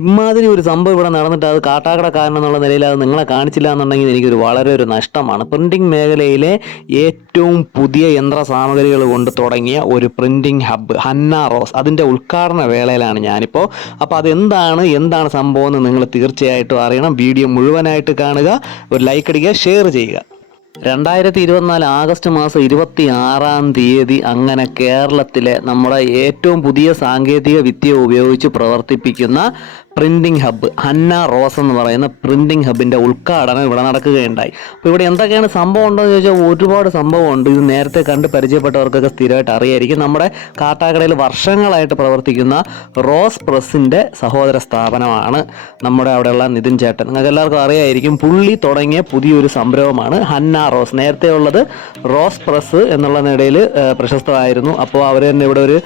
ഇമാതിരി ഒരു സംഭവം ഇവിടെ നടന്നിട്ട് അത് കാട്ടാക്കട കാരണം എന്നുള്ള നിലയിൽ അത് നിങ്ങളെ കാണിച്ചില്ല എന്നുണ്ടെങ്കിൽ എനിക്കൊരു വളരെ ഒരു നഷ്ടമാണ്. പ്രിന്റിംഗ് മേഖലയിലെ ഏറ്റവും പുതിയ യന്ത്ര സാമഗ്രികൾ കൊണ്ട് തുടങ്ങിയ ഒരു പ്രിന്റിംഗ് ഹബ്ബ് ഹന്ന റോസ്. അതിന്റെ ഉദ്ഘാടന വേളയിലാണ് ഞാനിപ്പോൾ അപ്പോൾ അതെന്താണ് എന്താണ് സംഭവം എന്ന് നിങ്ങൾ തീർച്ചയായിട്ടും അറിയണം. വീഡിയോ മുഴുവനായിട്ട് കാണുക ഒരു ലൈക്ക് അടിക്കുക ഷെയർ ചെയ്യുക. രണ്ടായിരത്തി ഇരുപത്തിനാല് ആഗസ്റ്റ് മാസം ഇരുപത്തി ആറാം തീയതി അങ്ങനെ കേരളത്തിലെ നമ്മുടെ ഏറ്റവും പുതിയ സാങ്കേതിക വിദ്യ ഉപയോഗിച്ച് പ്രവർത്തിപ്പിക്കുന്ന പ്രിന്റിംഗ് ഹബ്ബ് ഹന്ന റോസ് എന്ന് പറയുന്ന പ്രിന്റിംഗ് ഹബിന്റെ ഉദ്ഘാടനം ഇവിടെ നടക്കുകയുണ്ടായി. അപ്പോൾ ഇവിടെ എന്തൊക്കെയാണ് സംഭവം ഉണ്ടെന്ന് ചോദിച്ചാൽ ഒരുപാട് സംഭവമുണ്ട് ഇത് നേരത്തെ കണ്ട് പരിചയപ്പെട്ടവർക്കൊക്കെ സ്ഥിരമായിട്ട് അറിയായിരിക്കും. നമ്മുടെ കാട്ടാക്കടയിൽ വർഷങ്ങളായിട്ട് പ്രവർത്തിക്കുന്ന റോസ് പ്രസ്സിന്റെ സഹോദര സ്ഥാപനമാണ് നമ്മുടെ അവിടെയുള്ള നിതിൻ ചേട്ടൻ. നിങ്ങൾക്ക് എല്ലാവർക്കും അറിയായിരിക്കും പുള്ളി തുടങ്ങിയ പുതിയൊരു സംരംഭമാണ് ഹന്ന റോസ്. നേരത്തെ ഉള്ളത് റോസ് പ്രസ് എന്നുള്ള നിലയിൽ പ്രശസ്തമായിരുന്നു. അപ്പോൾ അവർ തന്നെ ഇവിടെ ഒരു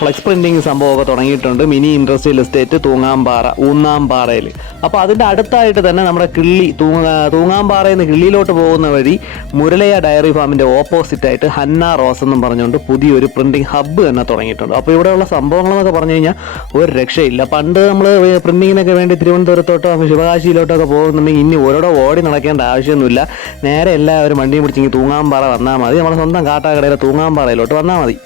ഫ്ലെക്സ് പ്രിന്റിംഗ് സംഭവമൊക്കെ തുടങ്ങിയിട്ടുണ്ട്. മിനി ഇൻഡസ്ട്രിയൽ എസ്റ്റേറ്റ് തൂങ്ങാമ്പാറ ഊന്നാമ്പാറയിൽ അപ്പോൾ അതിന്റെ അടുത്തായിട്ട് തന്നെ നമ്മുടെ കിള്ളി തൂങ്ങ തൂങ്ങാമ്പാറയിൽ നിന്ന് കിള്ളിയിലോട്ട് പോകുന്ന വഴി മുരളയ ഡയറി ഫാമിന്റെ ഓപ്പോസിറ്റായിട്ട് ഹന്ന റോസ് എന്നും പറഞ്ഞുകൊണ്ട് പുതിയൊരു പ്രിന്റിംഗ് ഹബ്ബ് തന്നെ തുടങ്ങിയിട്ടുണ്ട്. അപ്പോൾ ഇവിടെയുള്ള സംഭവങ്ങളെന്നൊക്കെ പറഞ്ഞു കഴിഞ്ഞാൽ ഒരു രക്ഷയില്ല. പണ്ട് നമ്മൾ പ്രിന്റിങ്ങിനൊക്കെ വേണ്ടി തിരുവനന്തപുരത്തോട്ടോ ശിവകാശിയിലോട്ടൊക്കെ പോകുന്നുണ്ടെങ്കിൽ ഇനി ഓരോടോ ഓടി നടക്കേണ്ട ആവശ്യമൊന്നുമില്ല. നേരെ എല്ലാവരും വണ്ടിയും പിടിച്ചെങ്കിൽ തൂങ്ങാമ്പാറ വന്നാൽ മതി. നമ്മുടെ സ്വന്തം കാട്ടാക്കടയിലെ തൂങ്ങാമ്പാറയിലോട്ട് വന്നാൽ മതി.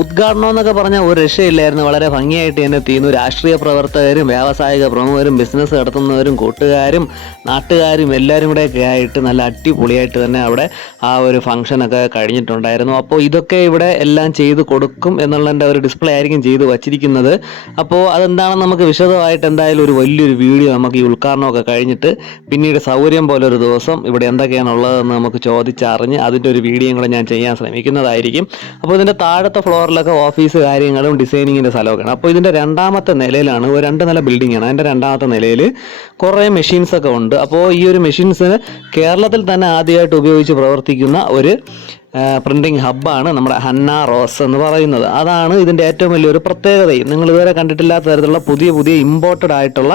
ഉദ്ഘാടനം എന്നൊക്കെ പറഞ്ഞാൽ ഒരു രക്ഷയില്ലായിരുന്നു. വളരെ ഭംഗിയായിട്ട് തന്നെ തീർന്നു. രാഷ്ട്രീയ പ്രവർത്തകരും വ്യാവസായിക പ്രമുഖരും ബിസിനസ് നടത്തുന്നവരും കൂട്ടുകാരും നാട്ടുകാരും എല്ലാവരും കൂടെ ഒക്കെ ആയിട്ട് നല്ല അടിപൊളിയായിട്ട് തന്നെ അവിടെ ആ ഒരു ഫംഗ്ഷനൊക്കെ കഴിഞ്ഞിട്ടുണ്ടായിരുന്നു. അപ്പോൾ ഇതൊക്കെ ഇവിടെ എല്ലാം ചെയ്ത് കൊടുക്കും എന്നുള്ളതിന്റെ ഒരു ഡിസ്പ്ലേ ആയിരിക്കും ചെയ്ത് വച്ചിരിക്കുന്നത്. അപ്പോൾ അതെന്താണെന്ന് നമുക്ക് വിശദമായിട്ട് എന്തായാലും ഒരു വലിയൊരു വീഡിയോ നമുക്ക് ഈ ഉദ്ഘാടനമൊക്കെ കഴിഞ്ഞിട്ട് പിന്നീട് സൗകര്യം പോലെ ഒരു ദിവസം ഇവിടെ എന്തൊക്കെയാണുള്ളതെന്ന് നമുക്ക് ചോദിച്ചറിഞ്ഞ് അതിന്റെ ഒരു വീഡിയോയും കൂടെ ഞാൻ ചെയ്യാൻ ശ്രമിക്കുന്നതായിരിക്കും. അപ്പോൾ ഇതിന്റെ താഴത്തെ ഫ്ലോറിലൊക്കെ ഓഫീസ് കാര്യങ്ങളും ഡിസൈനിങ്ങിന്റെ സ്ഥലമൊക്കെയാണ്. അപ്പോൾ ഇതിന്റെ രണ്ടാമത്തെ നിലയിലാണ് ഒരു രണ്ട് നില ബിൽഡിംഗ് ആണ് അതിന്റെ രണ്ടാമത്തെ നിലയിൽ കുറേ മെഷീൻസ് ഒക്കെ ഉണ്ട്. അപ്പോൾ ഈ ഒരു മെഷീൻസ് കേരളത്തിൽ തന്നെ ആദ്യമായിട്ട് ഉപയോഗിച്ച് പ്രവർത്തിക്കുന്ന ഒരു പ്രിന്റിംഗ് ഹബ്ബാണ് നമ്മുടെ ഹന്ന റോസ് എന്ന് പറയുന്നത്. അതാണ് ഇതിന്റെ ഏറ്റവും വലിയൊരു പ്രത്യേകതയും. നിങ്ങൾ ഇതുവരെ കണ്ടിട്ടില്ലാത്ത തരത്തിലുള്ള പുതിയ പുതിയ ഇമ്പോർട്ടഡ് ആയിട്ടുള്ള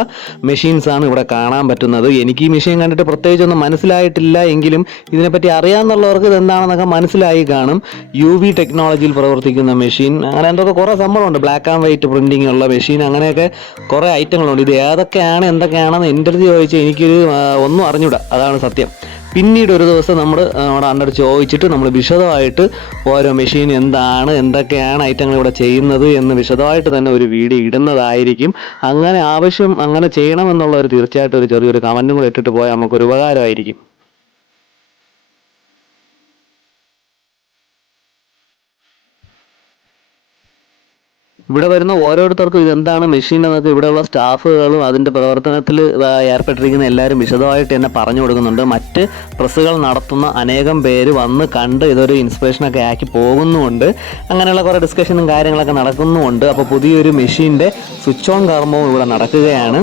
മെഷീൻസാണ് ഇവിടെ കാണാൻ പറ്റുന്നത്. എനിക്ക് ഈ മെഷീൻ കണ്ടിട്ട് പ്രത്യേകിച്ചൊന്നും മനസ്സിലായിട്ടില്ല എങ്കിലും ഇതിനെപ്പറ്റി അറിയാമെന്നുള്ളവർക്ക് ഇതെന്താണെന്നൊക്കെ മനസ്സിലായി കാണും. യു വി ടെക്നോളജിയിൽ പ്രവർത്തിക്കുന്ന മെഷീൻ അങ്ങനെ എന്തൊക്കെ കുറേ സംഭവമുണ്ട് ബ്ലാക്ക് ആൻഡ് വൈറ്റ് പ്രിന്റിംഗ് ഉള്ള മെഷീൻ അങ്ങനെയൊക്കെ കുറേ ഐറ്റങ്ങളുണ്ട് ഇത് ഏതൊക്കെയാണ് എന്തൊക്കെയാണെന്ന് എന്റെ അടുത്ത് ചോദിച്ചാൽ എനിക്കൊരു ഒന്നും അറിഞ്ഞൂടാ. അതാണ് സത്യം. പിന്നീട് ഒരു ദിവസം നമ്മൾ നമ്മുടെ അണ്ണോട് ചോദിച്ചിട്ട് നമ്മൾ വിശദമായിട്ട് ഓരോ മെഷീൻ എന്താണ് എന്തൊക്കെയാണ് ഐറ്റങ്ങൾ ഇവിടെ ചെയ്യുന്നത് എന്ന് വിശദമായിട്ട് തന്നെ ഒരു വീഡിയോ ഇടുന്നതായിരിക്കും. അങ്ങനെ ആവശ്യം അങ്ങനെ ചെയ്യണമെന്നുള്ള ഒരു തീർച്ചയായിട്ടും ഒരു ചെറിയൊരു കമന്റും കൂടെ ഇട്ടിട്ട് പോയാൽ നമുക്കൊരു ഉപകാരമായിരിക്കും. ഇവിടെ വരുന്ന ഓരോരുത്തർക്കും ഇതെന്താണ് മെഷീൻ എന്നൊക്കെ ഇവിടെയുള്ള സ്റ്റാഫുകളും അതിന്റെ പ്രവർത്തനത്തിൽ ഏർപ്പെട്ടിരിക്കുന്ന എല്ലാവരും വിശദമായിട്ട് തന്നെ പറഞ്ഞു കൊടുക്കുന്നുണ്ട്. മറ്റ് പ്രസ്സുകൾ നടത്തുന്ന അനേകം പേര് വന്ന് കണ്ട് ഇതൊരു ഇൻസ്പിറേഷനൊക്കെ ആക്കി പോകുന്നുമുണ്ട്. അങ്ങനെയുള്ള കുറേ ഡിസ്കഷനും കാര്യങ്ങളൊക്കെ നടക്കുന്നുമുണ്ട്. അപ്പോൾ പുതിയൊരു മെഷീന്റെ സ്വിച്ച് ഓൺ കർമ്മവും ഇവിടെ നടക്കുകയാണ്.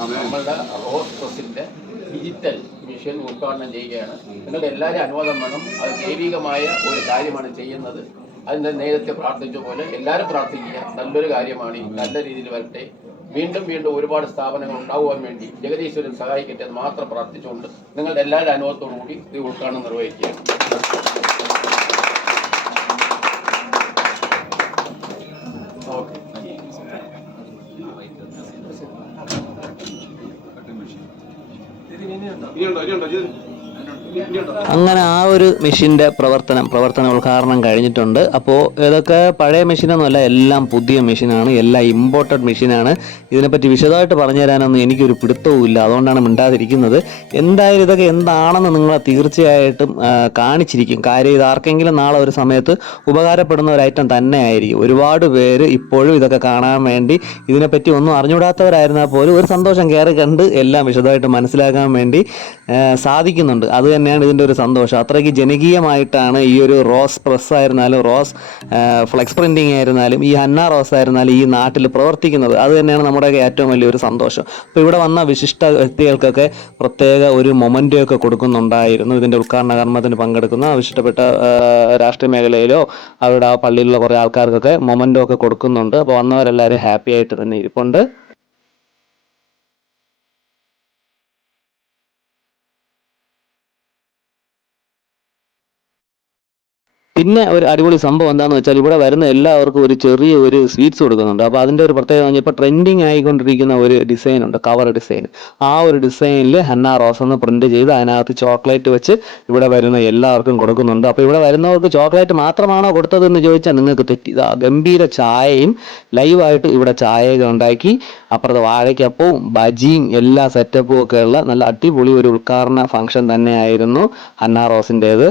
നമ്മളുടെ ഡിജിറ്റൽ മിഷൻ ഉദ്ഘാടനം ചെയ്യുകയാണ്. നിങ്ങളുടെ എല്ലാവരും അനുവാദം വേണം. അത് ദൈവികമായ ഒരു കാര്യമാണ് ചെയ്യുന്നത്. അതിന്റെ നേരത്തെ പ്രാർത്ഥിച്ച പോലെ എല്ലാവരും പ്രാർത്ഥിക്കുക. നല്ലൊരു കാര്യമാണ്. നല്ല രീതിയിൽ വരട്ടെ. വീണ്ടും വീണ്ടും ഒരുപാട് സ്ഥാപനങ്ങൾ ഉണ്ടാകുവാൻ വേണ്ടി ജഗദീശ്വരൻ സഹായിക്കട്ടെ എന്ന് മാത്രം പ്രാർത്ഥിച്ചുകൊണ്ട് നിങ്ങളുടെ എല്ലാവരുടെ അനുഭവത്തോടു കൂടി ഈ ഉദ്ഘാടനം നിർവഹിക്കുകയാണ്. അങ്ങനെ ആ ഒരു മെഷീന്റെ പ്രവർത്തനം പ്രവർത്തന ഉദ്ഘാടനം കഴിഞ്ഞിട്ടുണ്ട്. അപ്പോൾ ഇതൊക്കെ പഴയ മെഷീനൊന്നുമല്ല എല്ലാം പുതിയ മെഷീനാണ് എല്ലാം ഇമ്പോർട്ടഡ് മെഷീനാണ്. ഇതിനെപ്പറ്റി വിശദമായിട്ട് പറഞ്ഞു തരാനൊന്നും എനിക്കൊരു പിടുത്തവും ഇല്ല അതുകൊണ്ടാണ് മിണ്ടാതിരിക്കുന്നത്. എന്തായാലും ഇതൊക്കെ എന്താണെന്ന് നിങ്ങളെ തീർച്ചയായിട്ടും കാണിച്ചിരിക്കും. കാര്യം ഇത് ആർക്കെങ്കിലും നാളെ ഒരു സമയത്ത് ഉപകാരപ്പെടുന്ന ഒരു ഐറ്റം തന്നെ ആയിരിക്കും ഒരുപാട് പേര് ഇപ്പോഴും ഇതൊക്കെ കാണാൻ വേണ്ടി ഇതിനെപ്പറ്റി ഒന്നും അറിഞ്ഞുകൂടാത്തവരായിരുന്നാൽ പോലും ഒരു സന്തോഷം കയറി കണ്ട് എല്ലാം വിശദമായിട്ട് മനസ്സിലാക്കാൻ വേണ്ടി സാധിക്കുന്നുണ്ട്. അത് തന്നെയാണ് ഇതിന്റെ ഒരു സന്തോഷം. അത്രയ്ക്ക് ജനകീയമായിട്ടാണ് ഈ ഒരു റോസ് പ്രസ് ആയിരുന്നാലും റോസ് ഫ്ലെക്സ് പ്രിന്റിങ് ആയിരുന്നാലും ഈ ഹന്ന റോസ് ആയിരുന്നാലും ഈ നാട്ടിൽ പ്രവർത്തിക്കുന്നത്. അത് തന്നെയാണ് നമ്മുടെ ഏറ്റവും വലിയൊരു സന്തോഷം. അപ്പോൾ ഇവിടെ വന്ന വിശിഷ്ട വ്യക്തികൾക്കൊക്കെ പ്രത്യേക ഒരു മൊമെന്റോ ഒക്കെ കൊടുക്കുന്നുണ്ടായിരുന്നു. ഇതിന്റെ ഉദ്ഘാടന കർമ്മത്തിന് പങ്കെടുക്കുന്ന വിശിഷ്ടപ്പെട്ട രാഷ്ട്രീയ മേഖലയിലോ അവിടെ ആ പള്ളിയിലുള്ള കുറേ ആൾക്കാർക്കൊക്കെ മൊമെന്റോ ഒക്കെ കൊടുക്കുന്നുണ്ട്. അപ്പോൾ വന്നവരെല്ലാവരും ഹാപ്പി ആയിട്ട് തന്നെ ഇരിപ്പുണ്ട്. പിന്നെ ഒരു അടിപൊളി സംഭവം എന്താണെന്ന് വെച്ചാൽ ഇവിടെ വരുന്ന എല്ലാവർക്കും ഒരു ചെറിയ ഒരു സ്വീറ്റ്സ് കൊടുക്കുന്നുണ്ട്. അപ്പോൾ അതിന്റെ ഒരു പ്രത്യേകത എന്ന് ഇപ്പോൾ ട്രെൻഡിങ് ആയിക്കൊണ്ടിരിക്കുന്ന ഒരു ഡിസൈൻ ഉണ്ട് കവർ ഡിസൈൻ ആ ഒരു ഡിസൈനിൽ ഹന്ന റോസ് എന്ന് പ്രിന്റ് ചെയ്ത് അതിനകത്ത് ചോക്ലേറ്റ് വെച്ച് ഇവിടെ വരുന്ന എല്ലാവർക്കും കൊടുക്കുന്നുണ്ട്. അപ്പോൾ ഇവിടെ വരുന്നവർക്ക് ചോക്ലേറ്റ് മാത്രമാണോ കൊടുത്തതെന്ന് ചോദിച്ചാൽ നിങ്ങൾക്ക് തെറ്റി. ഗംഭീര ചായയും ലൈവായിട്ട് ഇവിടെ ചായയൊക്കെ ഉണ്ടാക്കി. അപ്പുറത്ത് വാഴയ്ക്കപ്പവും ബജിയും എല്ലാ സെറ്റപ്പും ഒക്കെ ഉള്ള നല്ല അടിപൊളി ഒരു ഉദ്ഘാടന ഫംഗ്ഷൻ തന്നെയായിരുന്നു ഹന്ന റോസിന്റേത്.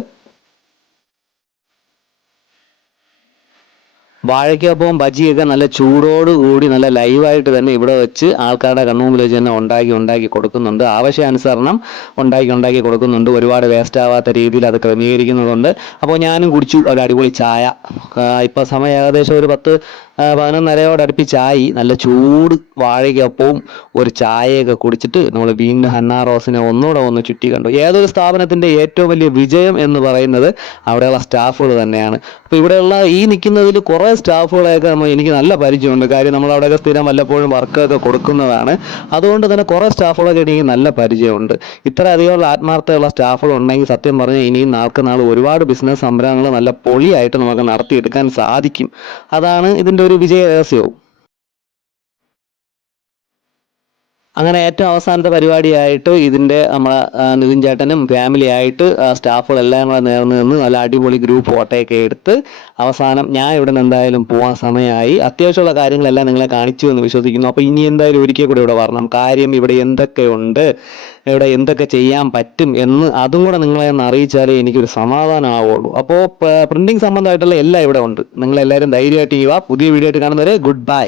വാഴയ്ക്കപ്പവും ബജിയൊക്കെ നല്ല ചൂടോട് കൂടി നല്ല ലൈവായിട്ട് തന്നെ ഇവിടെ വെച്ച് ആൾക്കാരുടെ കണ്ണുമുമ്പിൽ വെച്ച് തന്നെ ഉണ്ടാക്കി ഉണ്ടാക്കി കൊടുക്കുന്നുണ്ട്. ആവശ്യാനുസരണം ഉണ്ടാക്കി ഉണ്ടാക്കി കൊടുക്കുന്നുണ്ട്. ഒരുപാട് വേസ്റ്റ് ആവാത്ത രീതിയിൽ അത് ക്രമീകരിക്കുന്നുണ്ട് അപ്പോൾ ഞാനും കുടിച്ചു. ഒരു അടിപൊളി ചായ. ഇപ്പോൾ സമയം ഏകദേശം ഒരു പത്ത് ആ, പതിനൊന്നരയോട് അടുപ്പിച്ചായി. നല്ല ചൂട് വാഴയ്ക്കപ്പവും ഒരു ചായയൊക്കെ കുടിച്ചിട്ട് നമ്മൾ വീണ്ടും ഹന്ന റോസിനെ ഒന്നുകൂടെ ഒന്ന് ചുറ്റി കണ്ടു. ഏതൊരു സ്ഥാപനത്തിന്റെ ഏറ്റവും വലിയ വിജയം എന്ന് പറയുന്നത് അവിടെയുള്ള സ്റ്റാഫുകൾ തന്നെയാണ്. അപ്പോൾ ഇവിടെയുള്ള ഈ നിൽക്കുന്നതിൽ കുറേ സ്റ്റാഫുകളെയൊക്കെ നമ്മൾ എനിക്ക് നല്ല പരിചയമുണ്ട്. കാര്യം നമ്മൾ അവിടെയൊക്കെ സ്ഥിരം വല്ലപ്പോഴും വർക്കൊക്കെ കൊടുക്കുന്നതാണ്. അതുകൊണ്ട് തന്നെ കുറേ സ്റ്റാഫുകളൊക്കെ എനിക്ക് നല്ല പരിചയമുണ്ട്. ഇത്ര അധികമുള്ള ആത്മാർത്ഥതയുള്ള സ്റ്റാഫുകൾ ഉണ്ടെങ്കിൽ സത്യം പറഞ്ഞാൽ ഇനിയും നാൾക്ക് നാൾ ഒരുപാട് ബിസിനസ് സംരംഭങ്ങൾ നല്ല പൊളിയായിട്ട് നമുക്ക് നടത്തിയെടുക്കാൻ സാധിക്കും. അതാണ് ഇതിന്റെ ഒരു വിജയ രഹസ്യവും. അങ്ങനെ ഏറ്റവും അവസാനത്തെ പരിപാടിയായിട്ട് ഇതിന്റെ നമ്മളെ നിതിൻ ചേട്ടനും ഫാമിലിയായിട്ട് സ്റ്റാഫുകളെല്ലാം കൂടെ നേർന്ന് നിന്ന് നല്ല അടിപൊളി ഗ്രൂപ്പ് ഫോട്ടോയൊക്കെ എടുത്ത് അവസാനം ഞാൻ ഇവിടെ നിന്ന് എന്തായാലും പോകാൻ സമയമായി. അത്യാവശ്യമുള്ള കാര്യങ്ങളെല്ലാം നിങ്ങളെ കാണിച്ചു എന്ന് വിശ്വസിക്കുന്നു. അപ്പോൾ ഇനി എന്തായാലും ഒരിക്കൽ കൂടെ ഇവിടെ വരണം. കാര്യം ഇവിടെ എന്തൊക്കെ ഉണ്ട് ഇവിടെ എന്തൊക്കെ ചെയ്യാൻ പറ്റും എന്ന് അതും കൂടെ നിങ്ങളെ ഒന്ന് അറിയിച്ചാലേ എനിക്കൊരു സമാധാനമാവുള്ളൂ. അപ്പോൾ പ്രിന്റിങ് സംബന്ധമായിട്ടുള്ള എല്ലാം ഇവിടെ ഉണ്ട്. നിങ്ങളെല്ലാവരും ധൈര്യമായിട്ട് ചെയ്യുക പുതിയ വീഡിയോ ആയിട്ട് കാണുന്നവരെ ഗുഡ് ബൈ